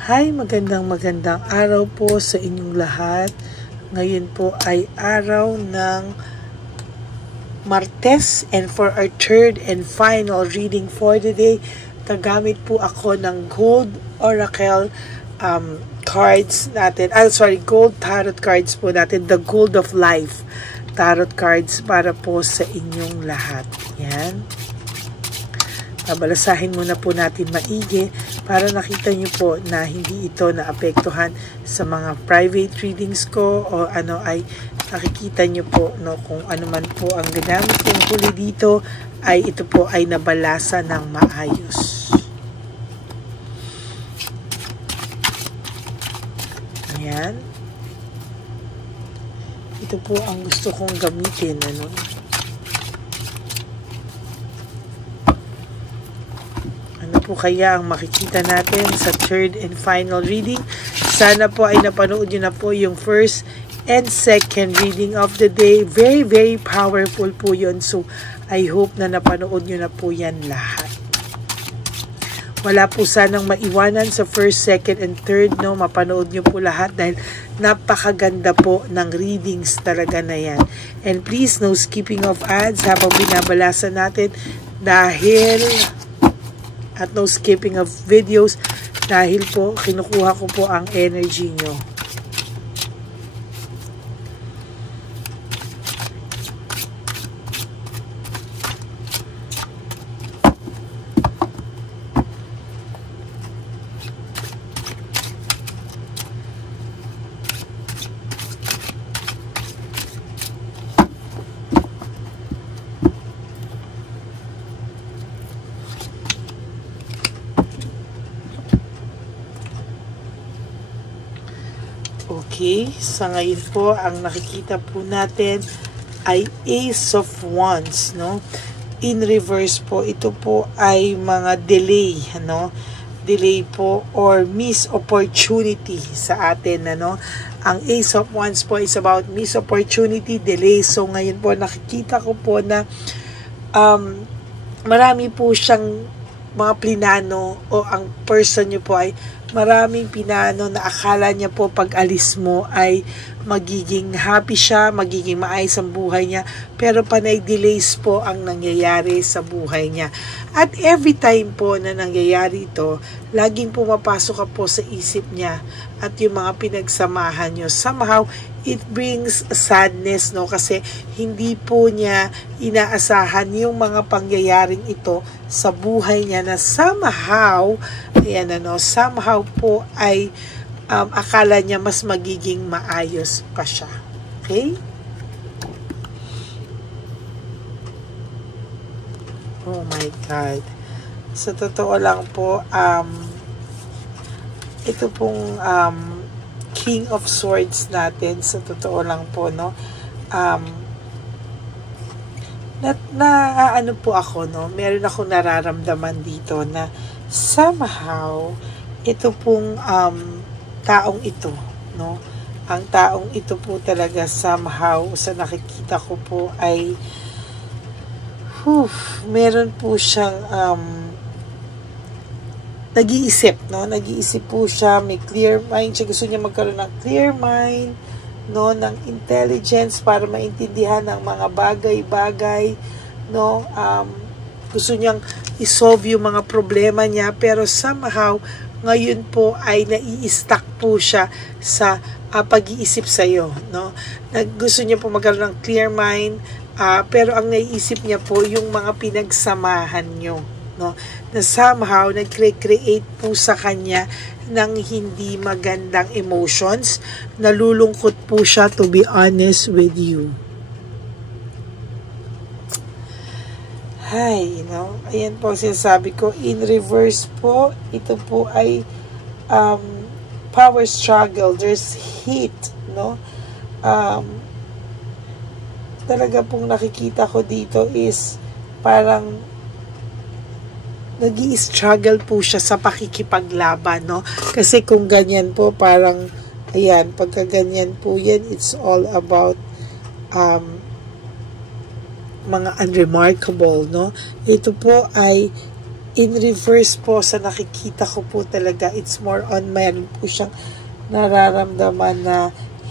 Hi, magandang araw po sa inyong lahat. Ngayon po ay araw ng Martes, and for our third and final reading for the day, gagamit po ako ng Gold Oracle cards natin. Gold Tarot cards po natin. The Gold of Life Tarot cards para po sa inyong lahat. Yan. Balasahin muna po natin maigi para nakita nyo po na hindi ito naapektuhan sa mga private readings ko o ano ay nakikita nyo po no, kung ano man po ang ginamit kong huli dito ay ito po ay nabalasa ng maayos. Ayan. Ito po ang gusto kong gamitin. Ano? Po kaya ang makikita natin sa third and final reading. Sana po ay napanood nyo na po yung first and second reading of the day. Very, very powerful po yun. So, I hope na napanood nyo na po yan lahat. Wala po sanang maiwanan sa first, second, and third. No? Mapanood nyo po lahat dahil napakaganda po ng readings talaga na yan. And please, no skipping of ads habang binabalasa natin dahil at no skipping of videos dahil po kinukuha ko po ang energy nyo. Okay, sa ngayon po, ang nakikita po natin ay Ace of Wands, no? In reverse po, ito po ay mga delay, no? Delay po or missed opportunity sa atin, ano? Ang Ace of Wands po is about missed opportunity, delay. So, ngayon po, nakikita ko po na marami po siyang mga plinano o ang person nyo po ay maraming pinano na akala niya po pag alis mo ay magiging happy siya, magiging maayos ang buhay niya, pero panay delays po ang nangyayari sa buhay niya. At every time po na nangyayari ito, laging pumapasok ka po sa isip niya at yung mga pinagsamahan nyo. Somehow, it brings sadness, no? Kasi hindi po niya inaasahan yung mga pangyayaring ito sa buhay niya na somehow, ayan ano, somehow po ay akala niya mas magiging maayos pa siya. Okay? Oh my God. Sa totoo lang po, ito pong King of Swords natin, sa totoo lang po, no? Ano po ako, no? Meron akong nararamdaman dito na somehow, ito pong taong ito, no? Ang taong ito po talaga somehow, sa nakikita ko po ay meron po siyang nag-iisip, no? Nag-iisip po siya, may clear mind siya, gusto niya magkaroon ng clear mind, no, ng intelligence para maintindihan ang mga bagay-bagay, no? Gusto niyang isolve yung mga problema niya, pero somehow ngayon po ay nai-stuck po siya sa pag-iisip sa iyo, no? Gusto niya po magkaroon ng clear mind, pero ang naiisip niya po yung mga pinagsamahan niyo, no? Na somehow nagcreate po sa kanya ng hindi magandang emotions. Nalulungkot po siya, to be honest with you. Hi, you know, ayan po ang sinasabi ko. In reverse po, ito po ay power struggle. There's heat, no? Talaga pong nakikita ko dito is parang nag-i-struggle po siya sa pakikipaglaban, no? Kasi kung ganyan po, parang, ayan, pagka ganyan po yan, it's all about mga unremarkable, no? Ito po ay in reverse po sa nakikita ko po talaga, it's more on meron po siyang nararamdaman na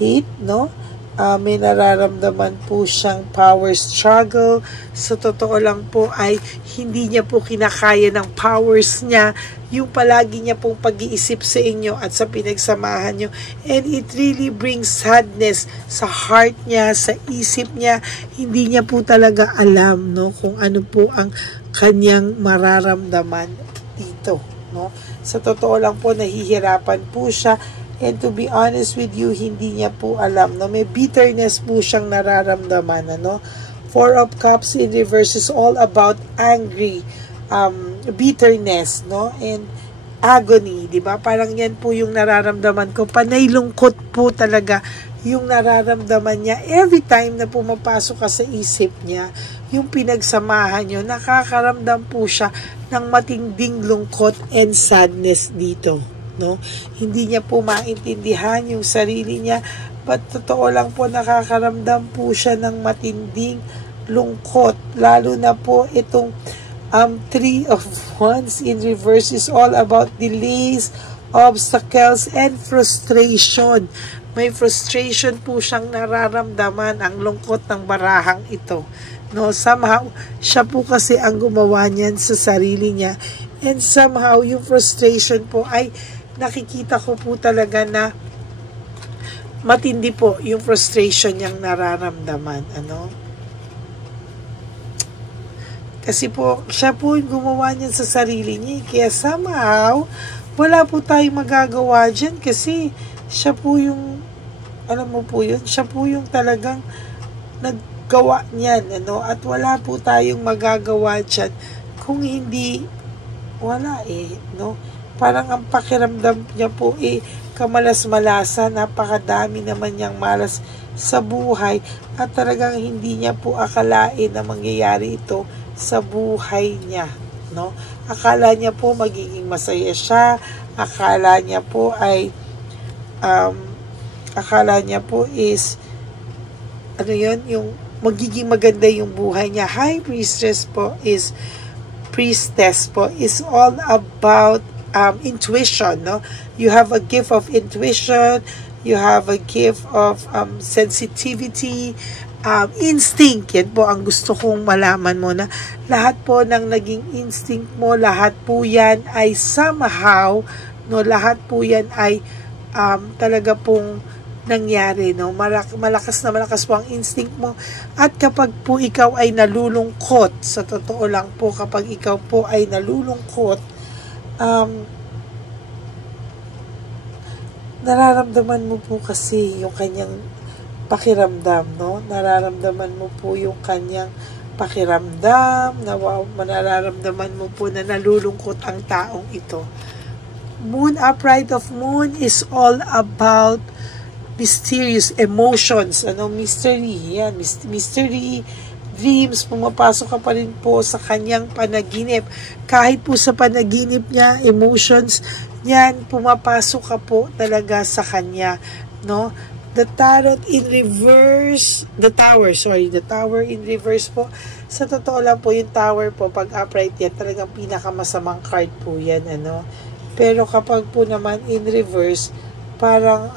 hate, no? May nararamdaman po siyang power struggle. Sa totoo lang po ay hindi niya po kinakaya ng powers niya yung palagi niya pong pag-iisip sa inyo at sa pinagsamahan nyo. And it really brings sadness sa heart niya, sa isip niya. Hindi niya po talaga alam, no, kung ano po ang kanyang mararamdaman dito, no. Sa totoo lang po, nahihirapan po siya. And to be honest with you, hindi niya po alam, no? May bitterness po siyang nararamdaman, ano? Four of Cups in reverse is all about angry, bitterness, no? And agony, di ba? Parang yan po yung nararamdaman ko. Panay lungkot po talaga yung nararamdaman niya. Every time na pumapasok ka sa isip niya, yung pinagsamahan nyo, nakakaramdam po siya ng matinding lungkot and sadness dito. No? Hindi niya po maintindihan yung sarili niya, but totoo lang po nakakaramdam po siya ng matinding lungkot, lalo na po itong Three of Wands in reverse is all about delays, obstacles, and frustration. May frustration po siyang nararamdaman, ang lungkot ng barahang ito, no? Somehow siya po kasi ang gumawa niyan sa sarili niya, and somehow yung frustration po ay nakikita ko po talaga na matindi po yung frustration niyang nararamdaman, ano? Kasi po, siya po yung gumawa niyan sa sarili niya. Kaya somehow, wala po tayong magagawa dyan kasi siya po yung, alam mo po yun, siya po yung talagang naggawa niyan, ano? At wala po tayong magagawa dyan kung hindi, wala no? Parang ang pakiramdam niya po kamalas-malasa, napakadami naman niyang malas sa buhay at talagang hindi niya po akalain na mangyayari ito sa buhay niya, no? Akala niya po magiging masaya siya, akala niya po ay akala niya po is ano yun, yung magiging maganda yung buhay niya. High Priestess po is all about intuition, no? You have a gift of intuition, you have a gift of sensitivity, instinct. Yan po ang gusto kong malaman mo, na lahat po ng naging instinct mo, lahat po yan ay somehow, no, lahat po yan ay talaga pong nangyari, no? Malakas na malakas po ang instinct mo. At kapag po ikaw ay nalulungkot, sa totoo lang po, kapag ikaw po ay nalulungkot, nararamdaman mo po kasi yung kanyang pakiramdam, no? Nararamdaman mo po yung kanyang pakiramdam, nararamdaman mo po na nalulungkot ang taong ito. Moon, upright of Moon is all about mysterious emotions, ano, mystery, yan, mystery, dreams, pumapasok ka pa rin po sa kanyang panaginip. Kahit po sa panaginip niya, emotions, yan, pumapasok ka po talaga sa kanya, no? The Tarot in reverse, the Tower in reverse po. Sa totoo lang po, yung Tower po, pag upright yan, talagang pinakamasamang card po yan, ano? Pero kapag po naman in reverse, parang,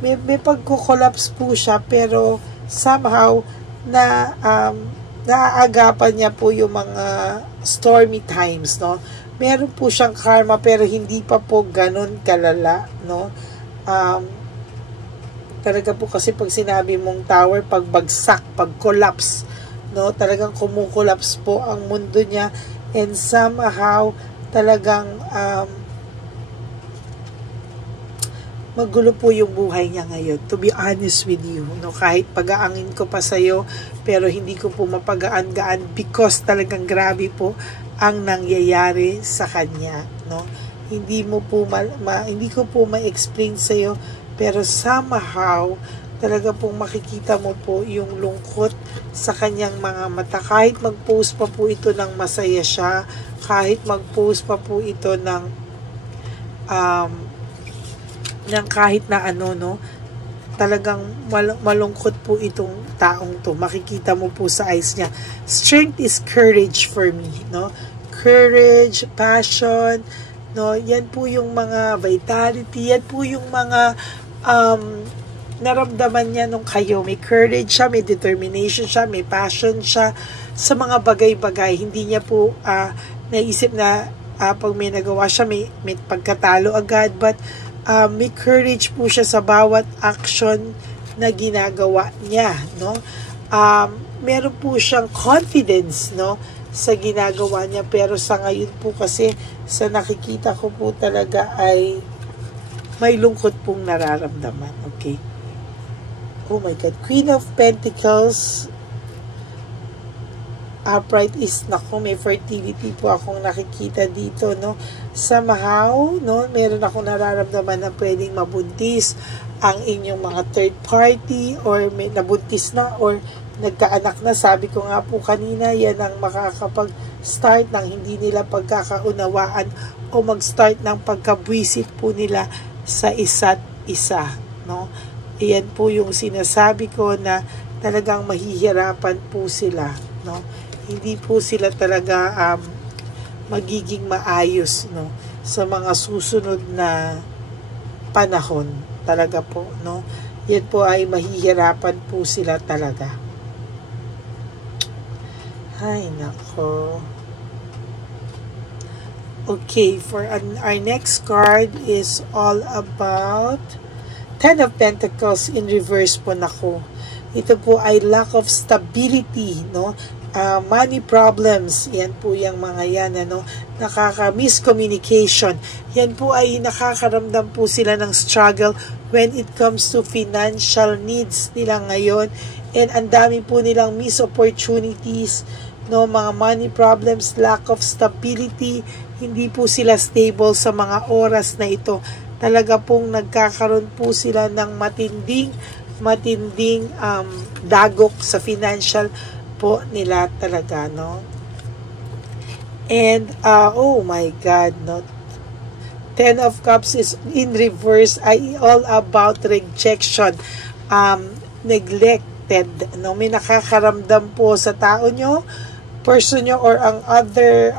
may pagko-collapse po siya, pero somehow na naaagapan niya po yung mga stormy times, no? Meron po siyang karma pero hindi pa po ganun kalala, no? Talaga po kasi pag sinabi mong Tower, pagbagsak, pag-collapse, no? Talagang kumukollapse po ang mundo niya, and somehow talagang magulo po yung buhay niya ngayon, to be honest with you, no? Kahit pag-aangin ko pa sa'yo, pero hindi ko po mapagaan-gaan because talagang grabe po ang nangyayari sa kanya, no? Hindi ko po ma-explain sa'yo, pero somehow talaga pong makikita mo po yung lungkot sa kanyang mga mata. Kahit mag-post pa po ito ng masaya siya, kahit mag-post pa po ito ng kahit na ano, no, talagang malungkot po itong taong to. Makikita mo po sa eyes niya. Strength is courage for me, no? Courage, passion, no? Yan po yung mga vitality, yan po yung mga naramdaman niya nung kayo. May courage siya, may determination siya, may passion siya sa mga bagay-bagay. Hindi niya po naisip na pag may nagawa siya, may pagkatalo agad, but may courage po siya sa bawat action na ginagawa niya, no? Meron po siyang confidence, no, sa ginagawa niya, pero sa ngayon po kasi sa nakikita ko po talaga ay may lungkot pong nararamdaman. Okay. Oh my God. Queen of Pentacles, upright is, nako, may fertility po akong nakikita dito, no? Somehow, no, meron akong nararamdaman na pwedeng mabuntis ang inyong mga third party, or may nabuntis na, or nagkaanak na. Sabi ko nga po kanina, yan ang makakapag-start ng hindi nila pagkakaunawaan o mag-start ng pagkabwisit po nila sa isa't isa, no? Iyan po yung sinasabi ko na talagang mahihirapan po sila, no? Hindi po sila talaga magiging maayos, no, sa mga susunod na panahon talaga po, no? Yan po ay mahihirapan po sila talaga. Ay, nako. Okay, for our next card is all about Ten of Pentacles in reverse po, nako. Ito po ay lack of stability, no? Money problems, yan po yung mga yan, ano, miscommunication. Yan po ay nakakaramdam po sila ng struggle when it comes to financial needs nila ngayon. And ang dami po nilang missed opportunities, no, mga money problems, lack of stability, hindi po sila stable sa mga oras na ito. Talaga pong nagkakaroon po sila ng matinding dagok sa financial po nila talaga, no? And oh my God, no? Ten of Cups is in reverse, ay all about rejection, neglected, no? May nakakaramdam po sa tao nyo, person nyo, or ang other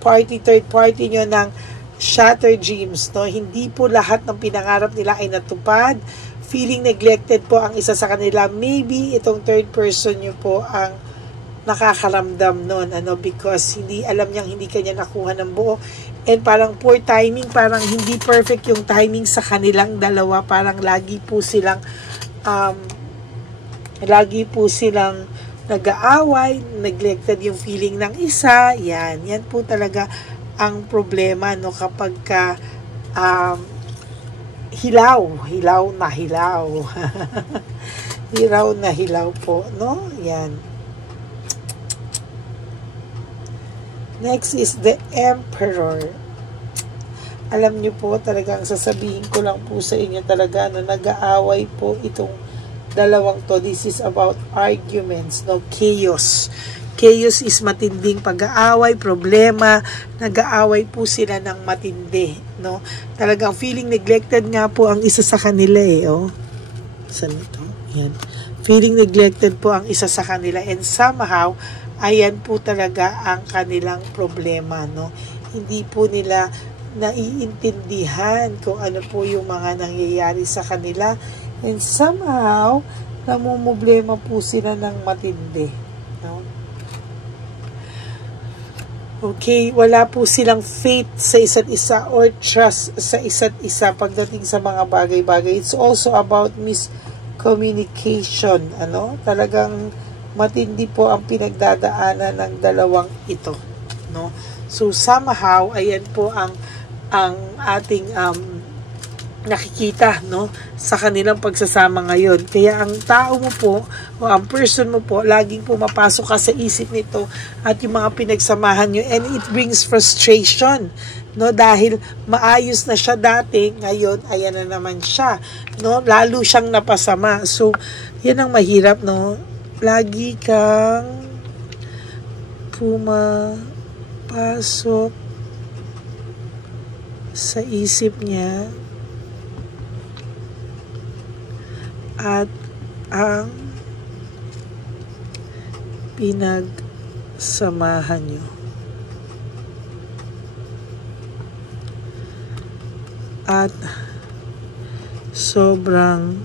party, third party nyo, ng shattered dreams, no? Hindi po lahat ng pinangarap nila ay natupad. Feeling neglected po ang isa sa kanila. Maybe itong third person nyo po ang nakakaramdam nun, ano, because hindi alam niyang hindi kanya nakuha ng buo, and parang poor timing, parang hindi perfect yung timing sa kanilang dalawa. Parang lagi po silang nag-aaway, neglected yung feeling ng isa. Yan po talaga ang problema, no, kapag ka hilaw na hilaw. Hilaw na hilaw po, no? Yan. Next is the Emperor. Alam niyo po, talagang sasabihin ko lang po sa inyo talaga, no, nag-aaway po itong dalawang to. This is about arguments, no? Chaos. Chaos is matinding pag-aaway, problema, nag-aaway po sila ng matindi, no? Talagang feeling neglected nga po ang isa sa kanila, eh, oh. Saan ito? Yan. Feeling neglected po ang isa sa kanila, and somehow, ayan po talaga ang kanilang problema, no? Hindi po nila naiintindihan kung ano po yung mga nangyayari sa kanila, and somehow, namumblema po sila ng matindi, no? Okay, wala po silang faith sa isa't isa or trust sa isa't isa pagdating sa mga bagay-bagay. It's also about miscommunication, ano? Talagang matindi po ang pinagdadaanan ng dalawang ito, no? So somehow, ayan po ang ating nakikita, no, sa kanilang pagsasama ngayon. Kaya ang tao mo po o ang person mo po, laging pumapasok ka sa isip nito at yung mga pinagsamahan nyo, and it brings frustration, no, dahil maayos na siya dati, ngayon ayan na naman siya, no, lalo siyang napasama. So yan ang mahirap, no, lagi kang pumapasok sa isip niya. at ang pinagsamahan nyo. At sobrang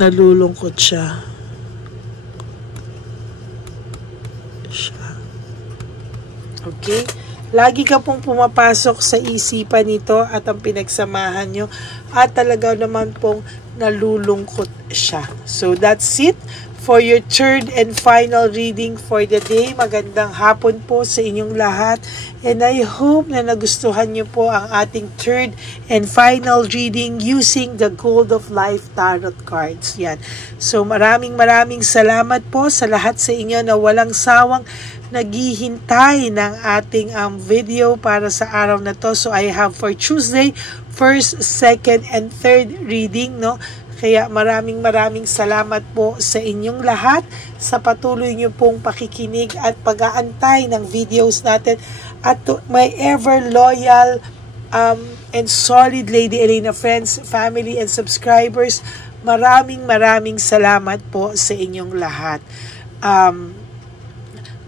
nalulungkot siya. Okay? Lagi ka pong pumapasok sa isipan nito at ang pinagsamahan nyo at talaga naman pong nalulungkot siya. So that's it for your third and final reading for the day. Magandang hapon po sa inyong lahat. And I hope na nagustuhan nyo po ang ating third and final reading using the Gold of Life Tarot cards. Yan. So maraming salamat po sa lahat sa inyo na walang sawang naghihintay ng ating video para sa araw na to. So I have for Tuesday, first, second, and third reading, no? Kaya maraming salamat po sa inyong lahat sa patuloy nyo pong pakikinig at pag-aantay ng videos natin at to my ever loyal and solid Lady Elena friends, family, and subscribers. Maraming salamat po sa inyong lahat.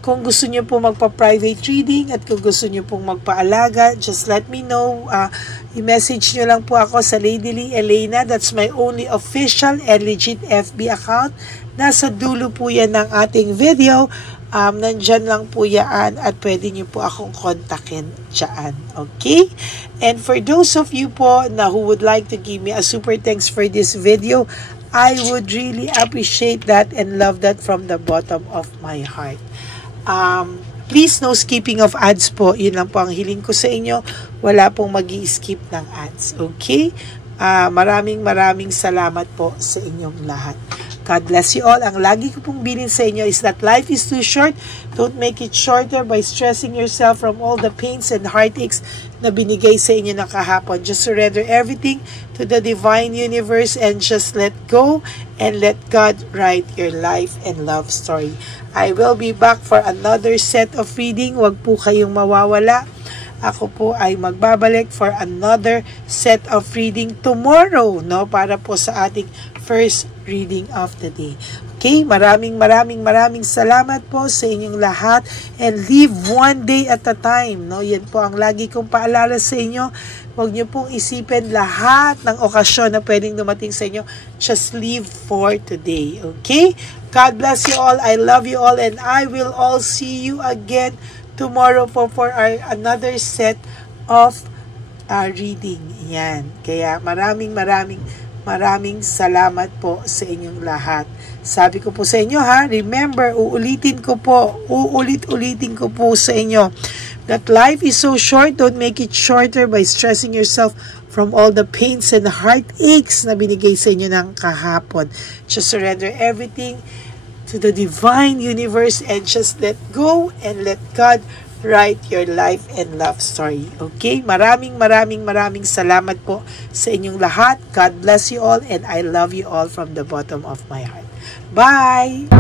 Kung gusto nyo po magpa-private reading at kung gusto nyo pong magpaalaga, just let me know. I-message nyo lang po ako sa Lady Lee Elena. That's my only official and legit FB account. Nasa dulo po yan ng ating video. Nandyan lang po yan at pwede nyo po akong kontakin dyan. Okay? And for those of you po na who would like to give me a super thanks for this video, I would really appreciate that and love that from the bottom of my heart. Please no skipping of ads po. Yun lang po ang hiling ko sa inyo. Wala pong magi-skip ng ads. Okay? Maraming salamat po sa inyong lahat. God bless you all. Ang lagi ko pong bilin sa inyo is that life is too short. Don't make it shorter by stressing yourself from all the pains and heartaches na binigay sa inyo ng kahapon. Just surrender everything to the divine universe and just let go and let God write your life and love story. I will be back for another set of reading. Huwag po kayong mawawala. Ako po ay magbabalik for another set of reading tomorrow, no? Para po sa ating first reading of the day. Okay? Maraming salamat po sa inyong lahat and live one day at a time, no? Yan po ang lagi kong paalala sa inyo. Huwag niyo pong isipin lahat ng okasyon na pwedeng dumating sa inyo. Just live for today. Okay? God bless you all. I love you all and I will all see you again tomorrow for our another set of reading. Yan. Kaya maraming salamat po sa inyong lahat. Sabi ko po sa inyo remember, uulitin ko po sa inyo that life is so short. Don't make it shorter by stressing yourself from all the pains and heartaches na binigay sa inyo ng kahapon. Just surrender everything to the divine universe and just let go and let God write your life and love story. Okay? Maraming salamat po sa inyong lahat. God bless you all and I love you all from the bottom of my heart. Bye!